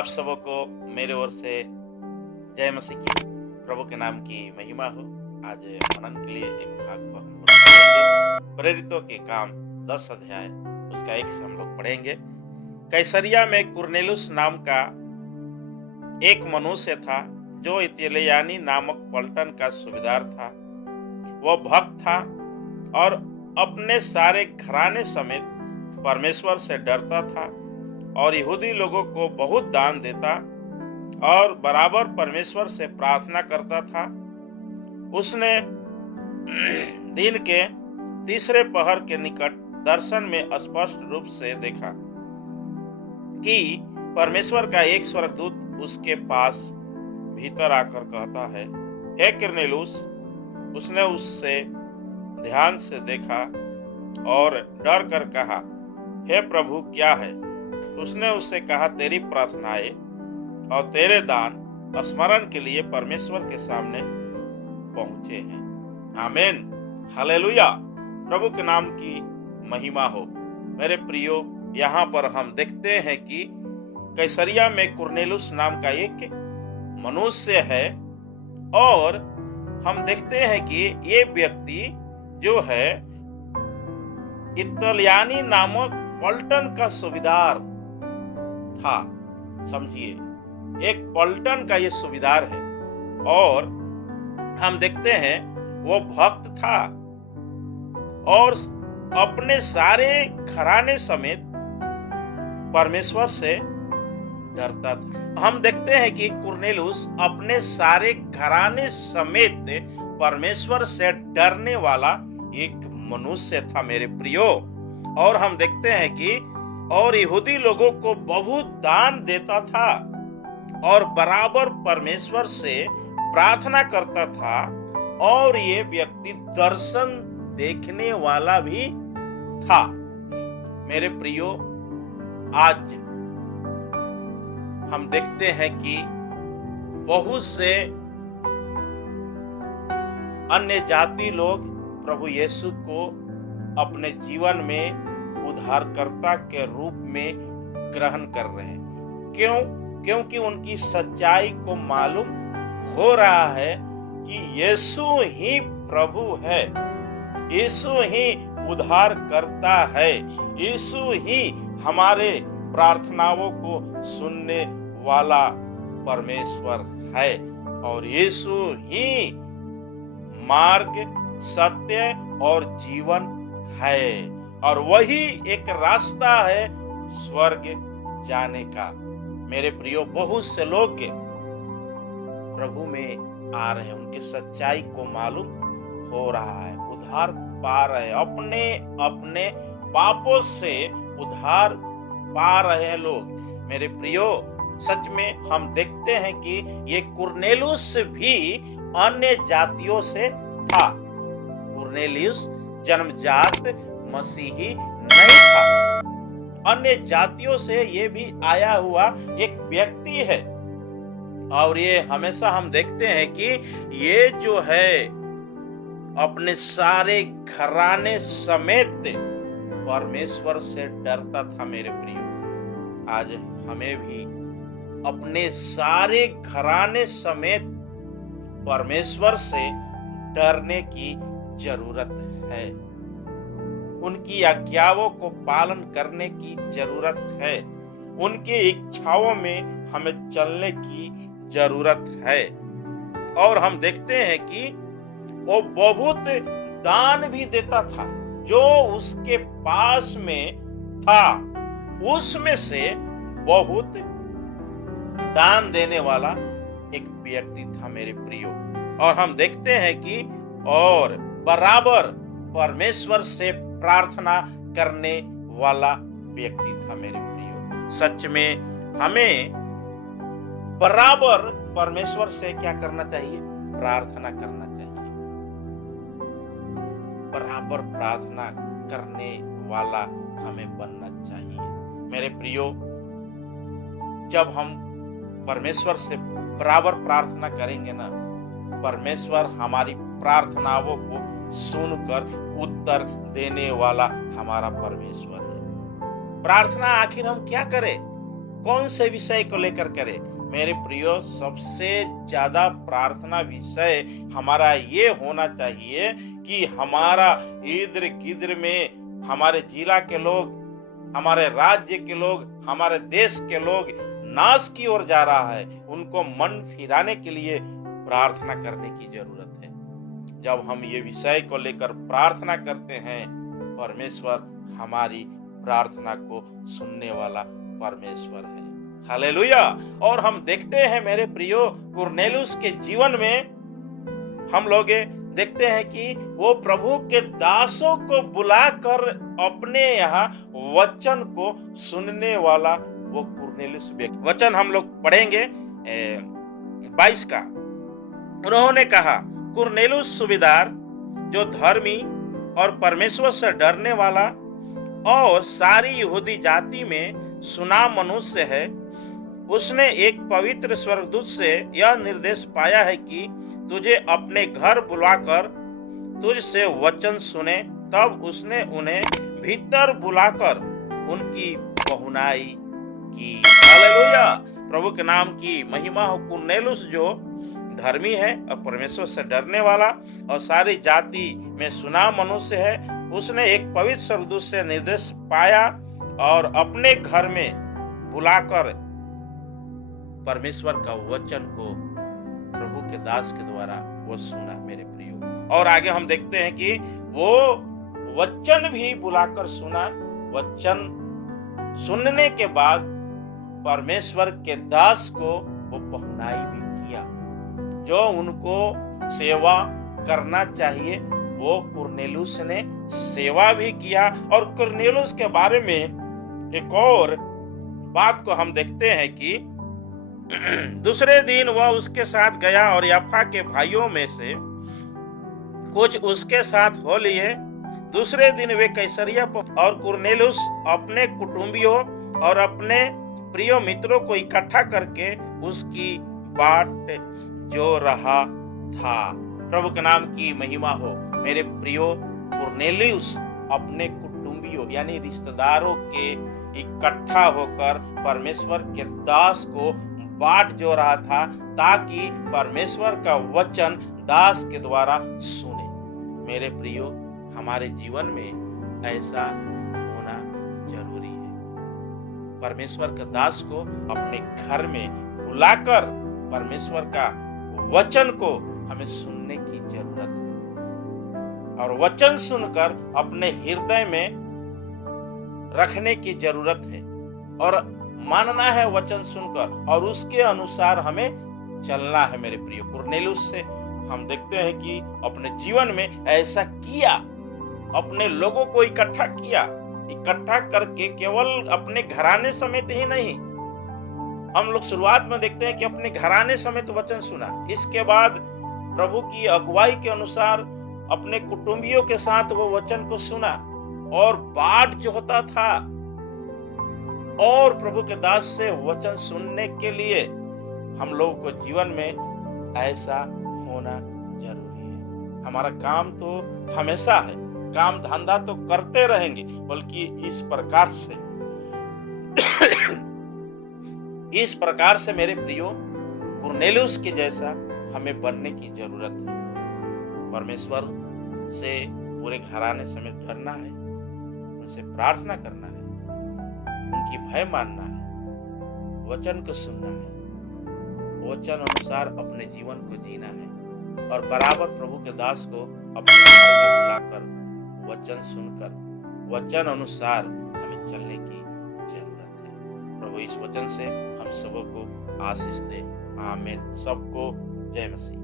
आप सबको मेरे ओर से जय मसीह की। प्रभु के नाम की महिमा हो। आज मनन के लिए एक भाग को हम लोग पढ़ेंगे। प्रेरितों के काम 10 अध्याय उसका एक से हम लोग पढ़ेंगे। कैसरिया में कुरनेलुस नाम का एक मनुष्य था जो इतालियानी नामक पलटन का सूबेदार था। वह भक्त था और अपने सारे घराने समेत परमेश्वर से डरता था और यहूदी लोगों को बहुत दान देता और बराबर परमेश्वर से प्रार्थना करता था। उसने दिन के तीसरे पहर के निकट दर्शन में स्पष्ट रूप से देखा कि परमेश्वर का एक स्वर्गदूत उसके पास भीतर आकर कहता है, हे कुरनेलुस। उसने उससे ध्यान से देखा और डर कर कहा, हे प्रभु, क्या है? उसने उससे कहा, तेरी प्रार्थनाएं और तेरे दान स्मरण के लिए परमेश्वर के सामने पहुंचे हैं। आमीन, हालेलुया। प्रभु के नाम की महिमा हो। मेरे प्रियो, यहाँ पर हम देखते हैं कि कैसरिया में कुरनेलुस नाम का एक मनुष्य है और हम देखते हैं कि ये व्यक्ति जो है इतालियानी नामक पलटन का सूबेदार था। समझिए, एक पलटन का ये सूबेदार है और हम देखते हैं वो भक्त था और अपने सारे घराने समेत परमेश्वर से डरता था। हम देखते हैं कि कुरनेलुस अपने सारे घराने समेत परमेश्वर से डरने वाला एक मनुष्य था मेरे प्रियो। और हम देखते हैं कि और यहूदी लोगों को बहुत दान देता था और बराबर परमेश्वर से प्रार्थना करता था और ये व्यक्ति दर्शन देखने वाला भी था। मेरे प्रियो, आज हम देखते हैं कि बहुत से अन्य जाति लोग प्रभु यीशु को अपने जीवन में उद्धारकर्ता के रूप में ग्रहण कर रहे हैं। क्यों? क्योंकि उनकी सच्चाई को मालूम हो रहा है कि यीशु ही प्रभु है, यीशु ही उद्धार करता है, यीशु ही हमारे प्रार्थनाओं को सुनने वाला परमेश्वर है और यीशु ही मार्ग, सत्य और जीवन है और वही एक रास्ता है स्वर्ग जाने का। मेरे प्रियो, बहुत से लोग प्रभु में आ रहे हैं, उनकी सच्चाई को मालूम हो रहा है, उद्धार पा रहे हैं, अपने अपने पापों से उद्धार पा रहे हैं लोग। मेरे प्रियो, सच में हम देखते हैं कि ये कुरनेलुस भी अन्य जातियों से था। कुरनेलुस जन्मजात मसीही नहीं था, अन्य जातियों से ये भी आया हुआ एक व्यक्ति है। और ये हमेशा हम देखते हैं कि ये जो है अपने सारे घराने समेत परमेश्वर से डरता था। मेरे प्रियो, आज हमें भी अपने सारे घराने समेत परमेश्वर से डरने की जरूरत है, उनकी आज्ञाओं को पालन करने की जरूरत है, उनकी इच्छाओं में हमें चलने की जरूरत है। और हम देखते हैं कि वो बहुत दान भी देता था, जो उसके पास में था उसमें से बहुत दान देने वाला एक व्यक्ति था मेरे प्रियो। और हम देखते हैं कि और बराबर परमेश्वर से प्रार्थना करने वाला व्यक्ति था मेरे प्रियो। सच में हमें बराबर परमेश्वर से क्या करना चाहिए? प्रार्थना करना चाहिए। बराबर प्रार्थना करने वाला हमें बनना चाहिए। मेरे प्रियो, जब हम परमेश्वर से बराबर प्रार्थना करेंगे ना, परमेश्वर हमारी प्रार्थनाओं को सुनकर उत्तर देने वाला हमारा परमेश्वर है। प्रार्थना आखिर हम क्या करें? कौन से विषय को लेकर करे? मेरे प्रियो, सबसे ज्यादा प्रार्थना विषय हमारा ये होना चाहिए कि हमारा इर्द गिर्द में हमारे जिला के लोग, हमारे राज्य के लोग, हमारे देश के लोग नाश की ओर जा रहा है, उनको मन फिराने के लिए प्रार्थना करने की जरूरत है। जब हम ये विषय को लेकर प्रार्थना करते हैं, परमेश्वर हमारी प्रार्थना को सुनने वाला परमेश्वर है। हालेलुया। और हम देखते हैं मेरे प्रियो, कुरनेलियुस के जीवन में हम लोग देखते हैं कि वो प्रभु के दासों को बुलाकर अपने यहाँ वचन को सुनने वाला वो कुरनेलियुस व्यक्ति। वचन हम लोग पढ़ेंगे 22 का। उन्होंने कहा, कुरनेलियुस सूबेदार, जो धर्मी और परमेश्वर से डरने वाला और सारी यहूदी जाति में सुनाम मनुष्य है, उसने एक पवित्र स्वर्गदूत से यह निर्देश पाया है कि तुझे अपने घर बुलाकर तुझसे वचन सुने। तब उसने उन्हें भीतर बुलाकर उनकी बहुनाई की। हालेलुया। प्रभु के नाम की महिमा हो। कुरनेलियुस जो धर्मी है और परमेश्वर से डरने वाला और सारी जाति में सुनाम मनुष्य है, उसने एक पवित्र स्वर्गदूत से निर्देश पाया और अपने घर में बुलाकर परमेश्वर का वचन को प्रभु के दास के द्वारा वो सुना। मेरे प्रियो, और आगे हम देखते हैं कि वो वचन भी बुलाकर सुना। वचन सुनने के बाद परमेश्वर के दास को वो बहुनाई भी किया। जो उनको सेवा करना चाहिए वो कुरनेलियुस ने सेवा भी किया। और कुरनेलियुस के बारे में एक और बात को हम देखते हैं कि दूसरे दिन वह उसके साथ गया और याफा के भाइयों में से कुछ उसके साथ हो लिए। दूसरे दिन वे कैसरिया और कुरनेलियुस अपने कुटुंबियों और अपने प्रिय मित्रों को इकट्ठा करके उसकी बाट जो रहा था। प्रभु के नाम की महिमा हो। मेरे प्रियो, कुरनेलियुस अपने कुटुंबियों यानी रिश्तेदारों के इकट्ठा होकर परमेश्वर के दास को बाट जो रहा था, ताकि परमेश्वर का वचन दास के द्वारा सुने। मेरे प्रियो, हमारे जीवन में ऐसा होना जरूरी है। परमेश्वर के दास को अपने घर में बुलाकर परमेश्वर का वचन को हमें सुनने की जरूरत है और वचन सुनकर अपने हृदय में रखने की जरूरत है और मानना है वचन सुनकर और उसके अनुसार हमें चलना है। मेरे प्रिय, कुरनेलियुस से हम देखते हैं कि अपने जीवन में ऐसा किया, अपने लोगों को इकट्ठा किया। इकट्ठा करके केवल अपने घराने समेत ही नहीं, हम लोग शुरुआत में देखते हैं कि अपने घराने समेत वचन सुना। इसके बाद प्रभु की अगुवाई के अनुसार अपने कुटुंबियों के साथ वो वचन को सुना और बाट जो होता था और प्रभु के दास से वचन सुनने के लिए हम लोगों को जीवन में ऐसा होना जरूरी है। हमारा काम तो हमेशा है, काम धंधा तो करते रहेंगे, बल्कि इस प्रकार से मेरे प्रियो, कुरनेलियुस के जैसा हमें बनने की जरूरत है। परमेश्वर से पूरे घराने समेत डरना है, उनसे प्रार्थना करना है, उनकी भय मानना है, वचन को सुनना है, वचन अनुसार अपने जीवन को जीना है और बराबर प्रभु के दास को अपने घर में बुलाकर वचन सुनकर वचन अनुसार हमें चलने की जरूरत है। प्रभु इस वचन से हम सबों को आशीष दे। आमीन। सबको जय मसीह।